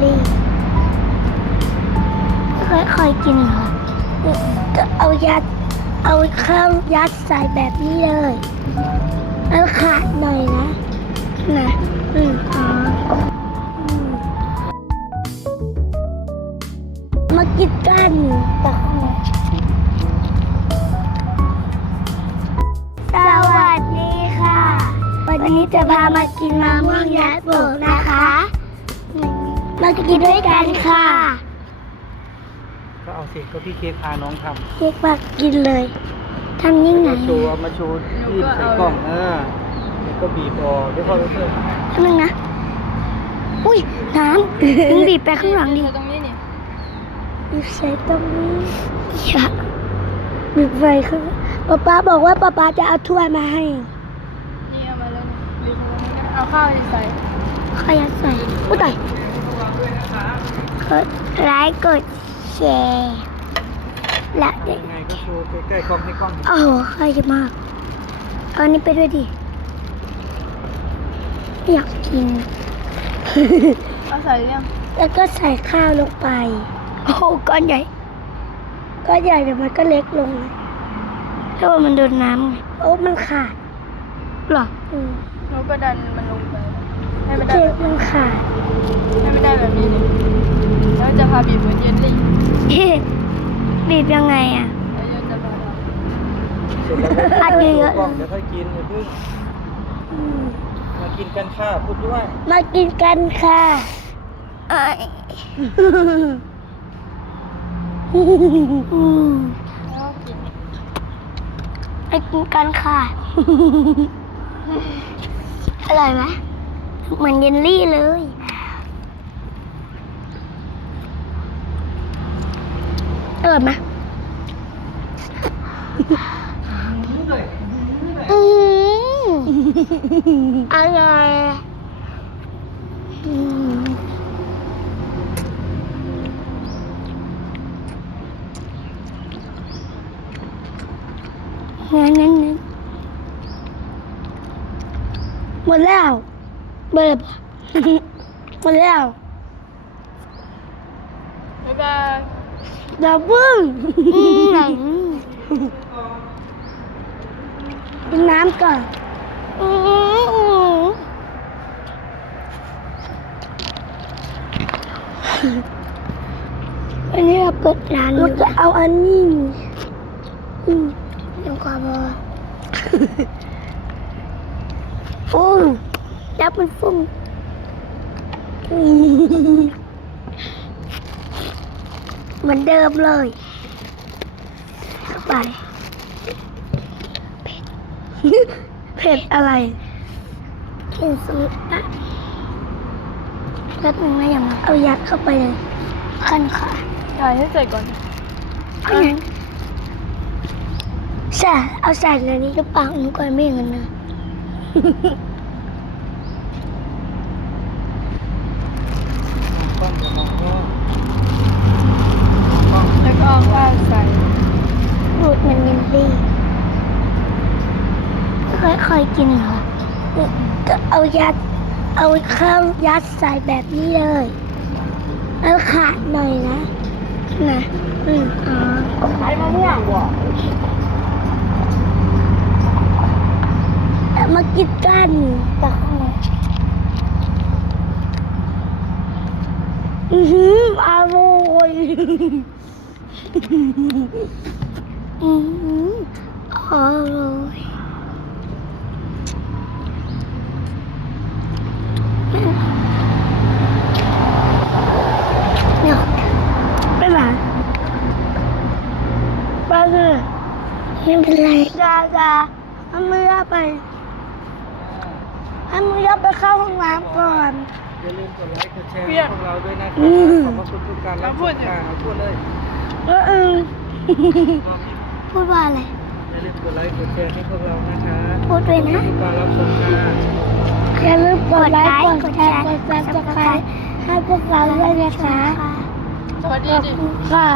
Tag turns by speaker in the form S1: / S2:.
S1: ลี่เคยเคยกินเหรอก็เอายัด เอาข้าวยัดใส่แบบนี้เลยแล้วขาดหน่อยนะนะอืมอ๋ออืมมากินกันตะขอสวัสดีค่ะ วันนี้จะพามากินมะม่วงยัดโบกนะ คะมากินด้วยกันค่ะ
S2: ก็เอาสิก็พี่เค้กพาน้องทำ
S1: เรียกมากินเลยทำยังไง
S2: เอาโชว์เอามาโชว์บีบใส่กล่องเออแล้วก็บีบออกเดี๋ยวพอไปเพิ่ม
S1: ทำนึงนะ อุ้ยน้ำมึงบีบไปข้างหลังดิ
S3: ตรงนี้นี่
S1: บีบใส่ตรงนี้อย่าบีบไปข้างป๊าป๊าบอกว่าป๊าป๊าจะเอาถ้วยมาให้
S3: นี่เอามาแล้วนี่ดูตรงนี้นะ เอาข้าวใส่
S1: ขยัดใส่อุ้ยตายกดไลค์กดแชร์และเด็ก
S2: ยังไงก็โชว์ใกล้ๆกล้องให้กล้อง
S1: โอ้โหใครจะมากเอาอันนี้ไปด้วยดิอยากกิน
S3: เอาใส่ยัง
S1: แล้วก็ใส่ข้าวลงไป โอ้โหก้อนใหญ่ ก้อนใหญ่เดี๋ยวมันก็เล็กลงนะถ้าว่ามันโดนน้ำไงโอ้มันขาด หรออืม
S3: หนูก็ดันมันลงไปให้มันได้
S1: เค้
S3: แบ
S1: ก
S3: บ
S1: มันขาด
S3: ให้มันได้แบบนี้นี่แล้วจะพาบีบเหมือนเยลลี่
S1: บีบยังไงอะ
S3: แล้วโยนจะพา
S2: เสร็จแล้วก็
S3: เรา
S1: อัดเยอะ
S2: กล่องเดี๋ยวค่อยกินเดี๋ยวเพิ่ง
S1: อืม
S2: มากินกันค่ะพูดด้วย
S1: มากินกันค่ะเอ้ยอืม
S3: แล้วกิน
S1: ไปกินกันค่ะ อร่อยไหมเหมือนเยลลี่เลย อร่อยไหมอืมอร่อยอืมงั้นงั้นงั้น หมดแล้วเบิร์บหมดแล้ว
S3: บ๊ายบาย
S1: ดาวบึ้งกินน้ำก่อนวันนี้เราเปิดร้านเราจะเอาอันนี้อืมเดี๋ยวก่อนบอ ฟุ้งยับมันฟุ้งอืมเหมือนเดิมเลยเข้าไปเผ็ดเผ็ดอะไรเผ็ดสุดนะแป๊บนึงนะอย่ามาเอายัดเข้าไปเลยขั้นขา
S3: ถ่ายให้เสร็จก่อน
S1: เอาอย่างนั้นใส่เอาใส่ในนี้ก็ปังหนูก่อนไม่อย่างนั้นนะ
S2: กล้องกับน้อง
S3: แล้วก็เอาข้าใส่
S1: รูดมันเยลลี่เคยเคยกินเหรอก็เอายัด เอาข้าวยัดใส่แบบนี้เลยแล้วขาดหน่อยนะนะอืมอ๋อ
S2: ขายมะม่วงว่ะ
S1: เอา มากินกันตะขออือหืออร่อยอือหืออร่อยเนี่ยไม่หวานบ้าเลยไม่เป็นไรจ้าจ้าทำมือไป ทำมือไปเข้าห้องน้ำก่อน
S2: อย่าลืมกดไลค์กดแชร์ให้พวกเราด้วยนะครับขอบพระคุณทุกการรับชมค่ะเอาพูดเลย
S1: เออเออพูดว่าอะไร
S2: อย่าลืมกดไลค์กดแชร์ให้พวกเรานะคะ
S1: พูดด้วยนะ
S2: ทุกการรับชมค่ะ
S1: อย่าลืมกดไลค์กดแชร์กดซับสไครต์ให้พวกเราด้วยนะคะ
S3: สวัส
S1: ข
S3: ดี
S1: อบ
S3: ดิ
S1: คุณค่ะ